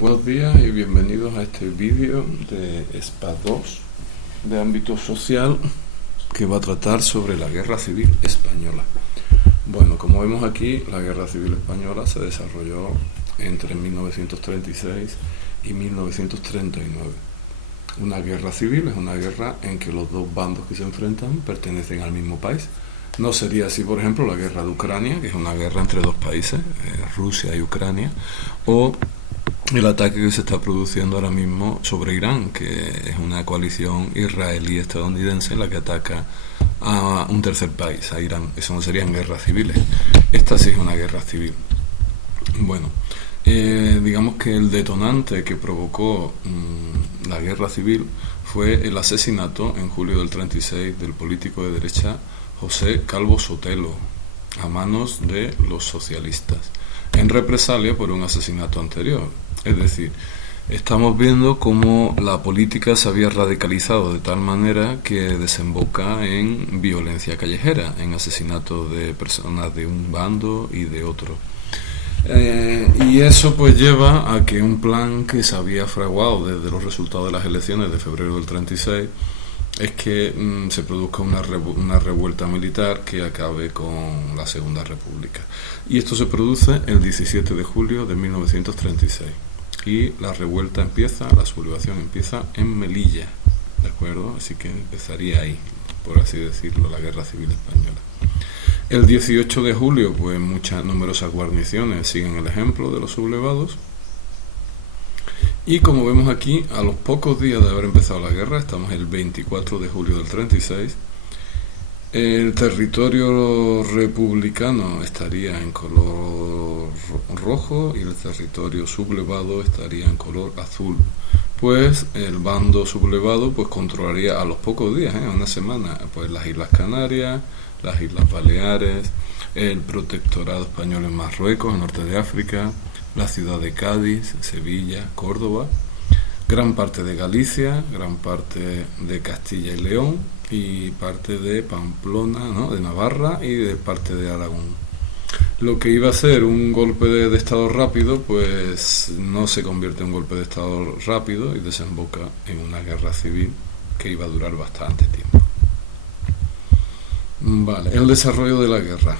Buenos días y bienvenidos a este vídeo de SPA 2 de ámbito social que va a tratar sobre la Guerra Civil Española. Bueno, como vemos aquí, la Guerra Civil Española se desarrolló entre 1936 y 1939. Una guerra civil es una guerra en que los dos bandos que se enfrentan pertenecen al mismo país. No sería así, por ejemplo, la guerra de Ucrania, que es una guerra entre dos países, Rusia y Ucrania, o el ataque que se está produciendo ahora mismo sobre Irán, que es una coalición israelí-estadounidense la que ataca a un tercer país, a Irán. Eso no serían guerras civiles. Esta sí es una guerra civil. Bueno, digamos que el detonante que provocó la guerra civil fue el asesinato en julio del 36 del político de derecha José Calvo Sotelo a manos de los socialistas, en represalia por un asesinato anterior. Es decir, estamos viendo cómo la política se había radicalizado de tal manera que desemboca en violencia callejera, en asesinatos de personas de un bando y de otro. Y eso pues lleva a que un plan que se había fraguado desde los resultados de las elecciones de febrero del 36 es que se produzca una revuelta militar que acabe con la Segunda República. Y esto se produce el 17 de julio de 1936. Y la revuelta empieza, la sublevación empieza en Melilla, ¿de acuerdo? Así que empezaría ahí, por así decirlo, la Guerra Civil Española. El 18 de julio, pues numerosas guarniciones siguen el ejemplo de los sublevados. Y como vemos aquí, a los pocos días de haber empezado la guerra, estamos el 24 de julio del 36, el territorio republicano estaría en color rojo y el territorio sublevado estaría en color azul. Pues el bando sublevado pues controlaría a los pocos días, a una semana, pues las Islas Canarias, las Islas Baleares, el protectorado español en Marruecos, el norte de África, la ciudad de Cádiz, Sevilla, Córdoba, gran parte de Galicia, gran parte de Castilla y León y parte de Pamplona, ¿no?, de Navarra, y de parte de Aragón. Lo que iba a ser un golpe de Estado rápido, pues no se convierte en un golpe de Estado rápido y desemboca en una guerra civil que iba a durar bastante tiempo. Vale, el desarrollo de la guerra.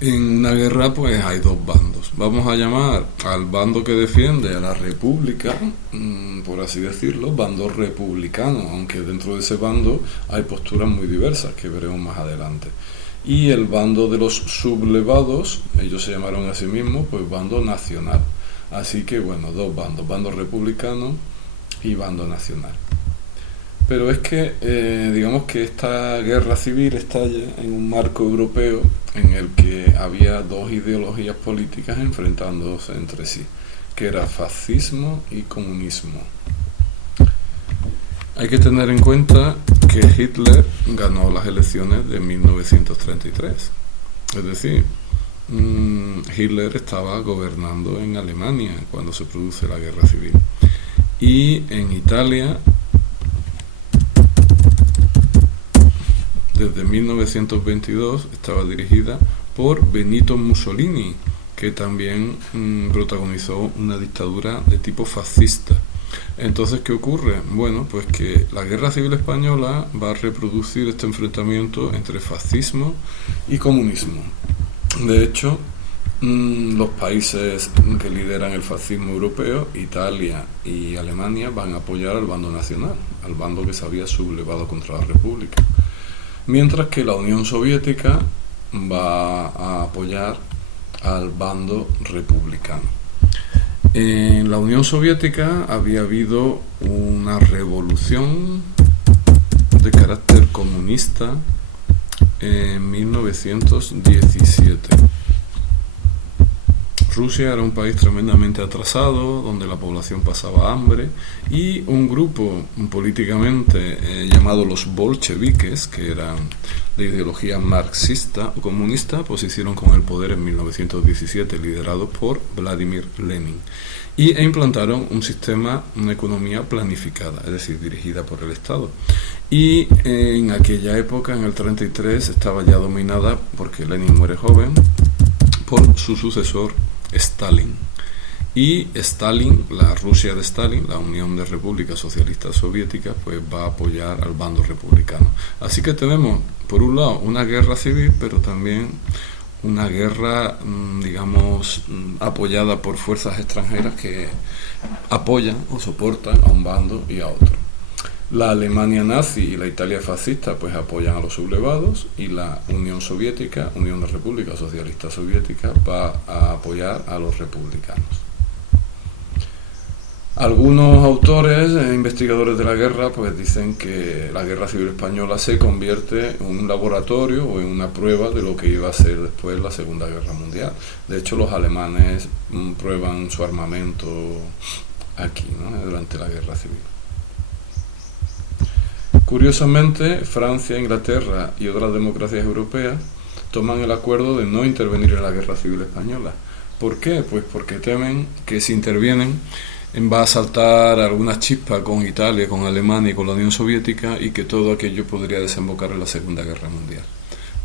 En una guerra pues hay dos bandos. Vamos a llamar al bando que defiende a la república, por así decirlo, bando republicano, aunque dentro de ese bando hay posturas muy diversas que veremos más adelante. Y el bando de los sublevados, ellos se llamaron a sí mismos pues bando nacional. Así que bueno, dos bandos, bando republicano y bando nacional. Pero es que, digamos que esta guerra civil estalla en un marco europeo en el que había dos ideologías políticas enfrentándose entre sí, que era fascismo y comunismo. Hay que tener en cuenta que Hitler ganó las elecciones de 1933. Es decir, Hitler estaba gobernando en Alemania cuando se produce la guerra civil. Y en Italia, desde 1922 estaba dirigida por Benito Mussolini, que también protagonizó una dictadura de tipo fascista. Entonces, ¿qué ocurre? Bueno, pues que la Guerra Civil Española va a reproducir este enfrentamiento entre fascismo y comunismo. De hecho, los países que lideran el fascismo europeo, Italia y Alemania, van a apoyar al bando nacional, al bando que se había sublevado contra la República. Mientras que la Unión Soviética va a apoyar al bando republicano. En la Unión Soviética había habido una revolución de carácter comunista en 1917. Rusia era un país tremendamente atrasado, donde la población pasaba hambre, y un grupo políticamente llamado los bolcheviques, que eran de ideología marxista o comunista, pues se hicieron con el poder en 1917, liderados por Vladimir Lenin, e implantaron un sistema, una economía planificada, es decir, dirigida por el Estado. Y en aquella época, en el 33, estaba ya dominada, porque Lenin muere joven, por su sucesor Stalin. Y Stalin, la Rusia de Stalin, la Unión de Repúblicas Socialistas Soviéticas, pues va a apoyar al bando republicano. Así que tenemos, por un lado, una guerra civil, pero también una guerra, digamos, apoyada por fuerzas extranjeras que apoyan o soportan a un bando y a otro. La Alemania nazi y la Italia fascista pues apoyan a los sublevados, y la Unión Soviética, Unión de Repúblicas Socialistas Soviéticas, va a apoyar a los republicanos. Algunos autores e investigadores de la guerra pues dicen que la Guerra Civil Española se convierte en un laboratorio o en una prueba de lo que iba a ser después la Segunda Guerra Mundial. De hecho, los alemanes prueban su armamento aquí, ¿no?, durante la Guerra Civil. Curiosamente, Francia, Inglaterra y otras democracias europeas toman el acuerdo de no intervenir en la Guerra Civil Española. ¿Por qué? Pues porque temen que si intervienen va a saltar alguna chispa con Italia, con Alemania y con la Unión Soviética, y que todo aquello podría desembocar en la Segunda Guerra Mundial.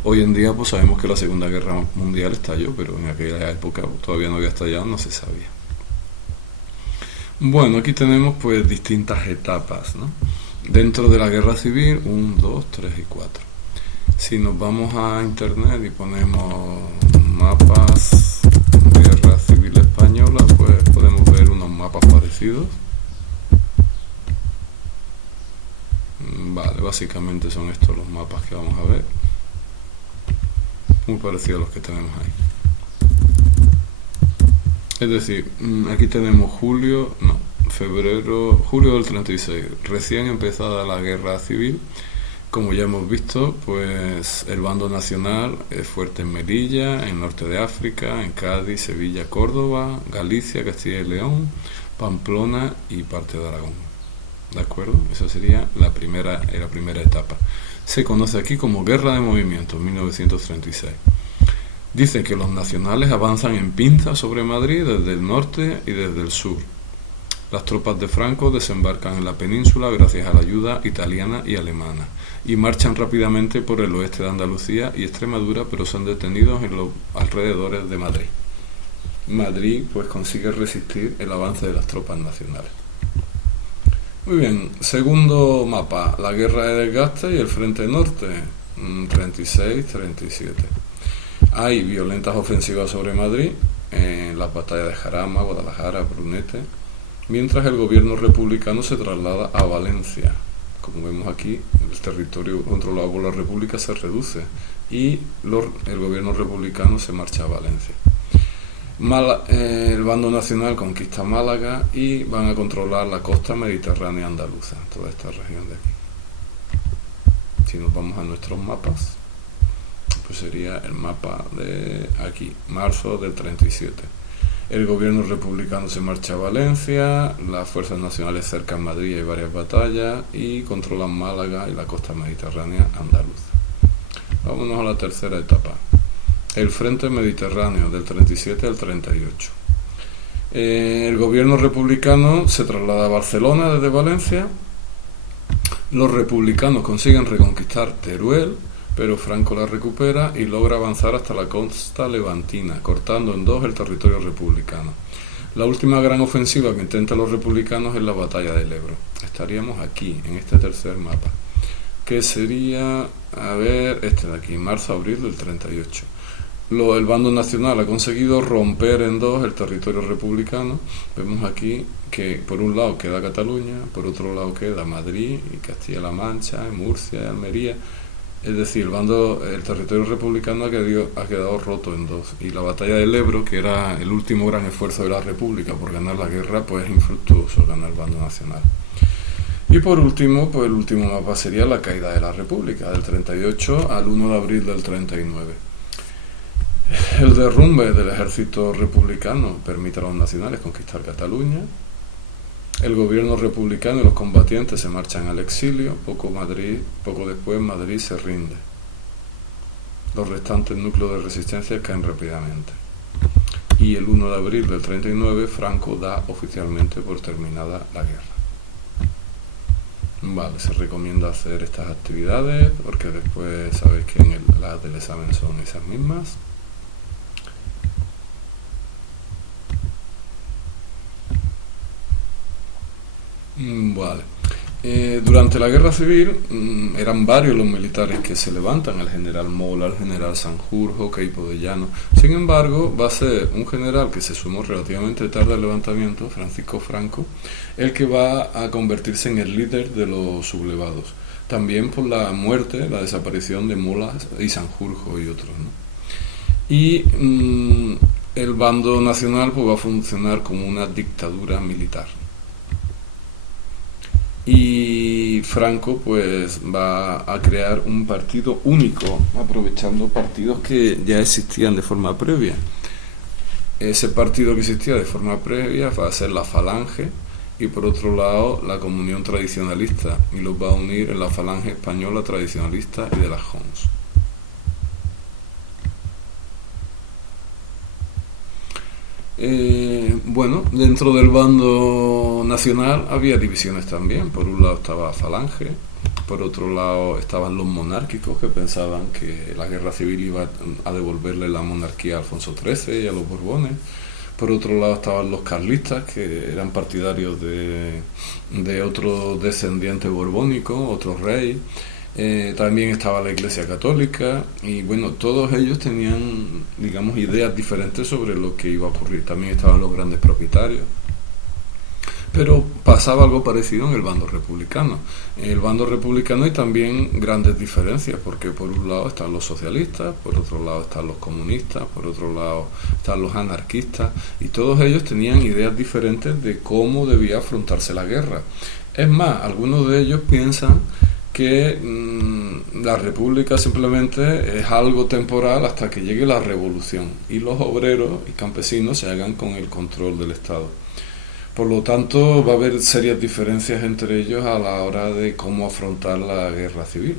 Hoy en día pues sabemos que la Segunda Guerra Mundial estalló, pero en aquella época todavía no había estallado, no se sabía. Bueno, aquí tenemos pues distintas etapas, ¿no?, dentro de la Guerra Civil: 1, 2, 3 y 4. Si nos vamos a internet y ponemos mapas Guerra Civil Española, pues podemos ver unos mapas parecidos. Vale, básicamente son estos los mapas que vamos a ver, muy parecidos a los que tenemos ahí. Es decir, aquí tenemos julio del 36, recién empezada la Guerra Civil. Como ya hemos visto, pues el bando nacional es fuerte en Melilla, en norte de África, en Cádiz, Sevilla, Córdoba, Galicia, Castilla y León, Pamplona y parte de Aragón. ¿De acuerdo? Esa sería la primera etapa. Se conoce aquí como Guerra de Movimiento, 1936. Dice que los nacionales avanzan en pinza sobre Madrid desde el norte y desde el sur. Las tropas de Franco desembarcan en la península gracias a la ayuda italiana y alemana, y marchan rápidamente por el oeste de Andalucía y Extremadura, pero son detenidos en los alrededores de Madrid. Madrid pues consigue resistir el avance de las tropas nacionales. Muy bien, segundo mapa: la guerra de desgaste y el frente norte, 36-37. Hay violentas ofensivas sobre Madrid en las batallas de Jarama, Guadalajara, Brunete, mientras el gobierno republicano se traslada a Valencia. Como vemos aquí, el territorio controlado por la República se reduce y el gobierno republicano se marcha a Valencia. El bando nacional conquista Málaga y van a controlar la costa mediterránea andaluza, toda esta región de aquí. Si nos vamos a nuestros mapas, pues sería el mapa de aquí, marzo del 37. El gobierno republicano se marcha a Valencia, las fuerzas nacionales cercan Madrid, hay varias batallas, y controlan Málaga y la costa mediterránea andaluza. Vámonos a la tercera etapa: el frente mediterráneo, del 37 al 38. El gobierno republicano se traslada a Barcelona desde Valencia. Los republicanos consiguen reconquistar Teruel, pero Franco la recupera y logra avanzar hasta la costa levantina, cortando en dos el territorio republicano. La última gran ofensiva que intentan los republicanos es la batalla del Ebro. Estaríamos aquí, en este tercer mapa, que sería, este de aquí, marzo-abril del 38. El bando nacional ha conseguido romper en dos el territorio republicano. Vemos aquí que por un lado queda Cataluña, por otro lado queda Madrid y Castilla-La Mancha, Murcia y Almería. Es decir, el territorio republicano ha quedado roto en dos, y la batalla del Ebro, que era el último gran esfuerzo de la República por ganar la guerra, pues es infructuoso, gana el bando nacional. Y por último, pues el último mapa sería la caída de la República, del 38 al 1 de abril del 39. El derrumbe del ejército republicano permite a los nacionales conquistar Cataluña. El gobierno republicano y los combatientes se marchan al exilio. Poco después Madrid se rinde. Los restantes núcleos de resistencia caen rápidamente. Y el 1 de abril del 39 Franco da oficialmente por terminada la guerra. Vale, se recomienda hacer estas actividades porque después sabéis que las del examen son esas mismas. Vale. Durante la guerra civil eran varios los militares que se levantan, el general Mola, el general Sanjurjo, Queipo de Llano. Sin embargo, va a ser un general que se sumó relativamente tarde al levantamiento, Francisco Franco, el que va a convertirse en el líder de los sublevados. También por la muerte, la desaparición de Mola y Sanjurjo y otros, ¿no? Y el bando nacional pues, va a funcionar como una dictadura militar. Y Franco pues va a crear un partido único, aprovechando partidos que ya existían de forma previa. Ese partido que existía de forma previa va a ser la Falange y por otro lado la Comunión Tradicionalista, y los va a unir en la Falange Española Tradicionalista y de las Jons. Bueno, dentro del bando nacional había divisiones también. Por un lado estaba Falange, por otro lado estaban los monárquicos que pensaban que la guerra civil iba a devolverle la monarquía a Alfonso XIII y a los Borbones. Por otro lado estaban los carlistas, que eran partidarios de otro descendiente borbónico, otro rey. También estaba la Iglesia Católica y bueno, todos ellos tenían, digamos, ideas diferentes sobre lo que iba a ocurrir. También estaban los grandes propietarios. Pero pasaba algo parecido en el bando republicano. En el bando republicano hay también grandes diferencias, porque por un lado están los socialistas, por otro lado están los comunistas, por otro lado están los anarquistas, y todos ellos tenían ideas diferentes de cómo debía afrontarse la guerra. Es más, algunos de ellos piensan que la república simplemente es algo temporal hasta que llegue la revolución y los obreros y campesinos se hagan con el control del Estado. Por lo tanto, va a haber serias diferencias entre ellos a la hora de cómo afrontar la guerra civil.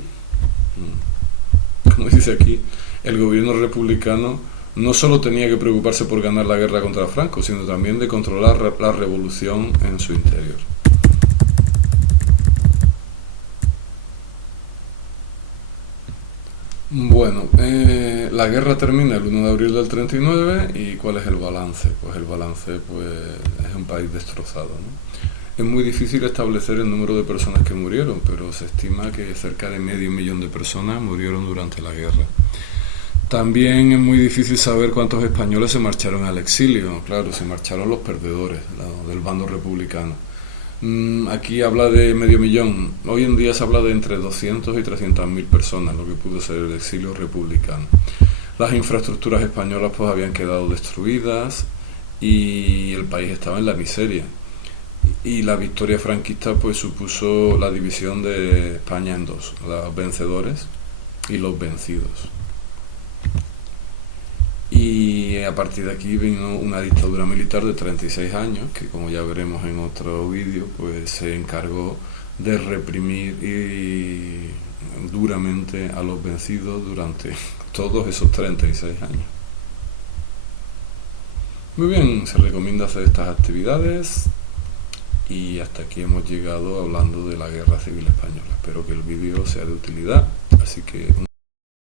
Como dice aquí, el gobierno republicano no solo tenía que preocuparse por ganar la guerra contra Franco, sino también de controlar la revolución en su interior. Bueno, la guerra termina el 1 de abril del 39 y ¿cuál es el balance? Pues el balance pues, es un país destrozado, ¿no? Es muy difícil establecer el número de personas que murieron, pero se estima que cerca de medio millón de personas murieron durante la guerra. También es muy difícil saber cuántos españoles se marcharon al exilio. Claro, se marcharon los perdedores del bando republicano. Aquí habla de medio millón. Hoy en día se habla de entre 200 y 300.000 personas, lo que pudo ser el exilio republicano. Las infraestructuras españolas pues habían quedado destruidas y el país estaba en la miseria. Y la victoria franquista pues supuso la división de España en dos, los vencedores y los vencidos. Y a partir de aquí vino una dictadura militar de 36 años que, como ya veremos en otro vídeo, pues se encargó de reprimir duramente a los vencidos durante todos esos 36 años. Muy bien, se recomienda hacer estas actividades y hasta aquí hemos llegado hablando de la Guerra Civil Española. Espero que el vídeo sea de utilidad, así que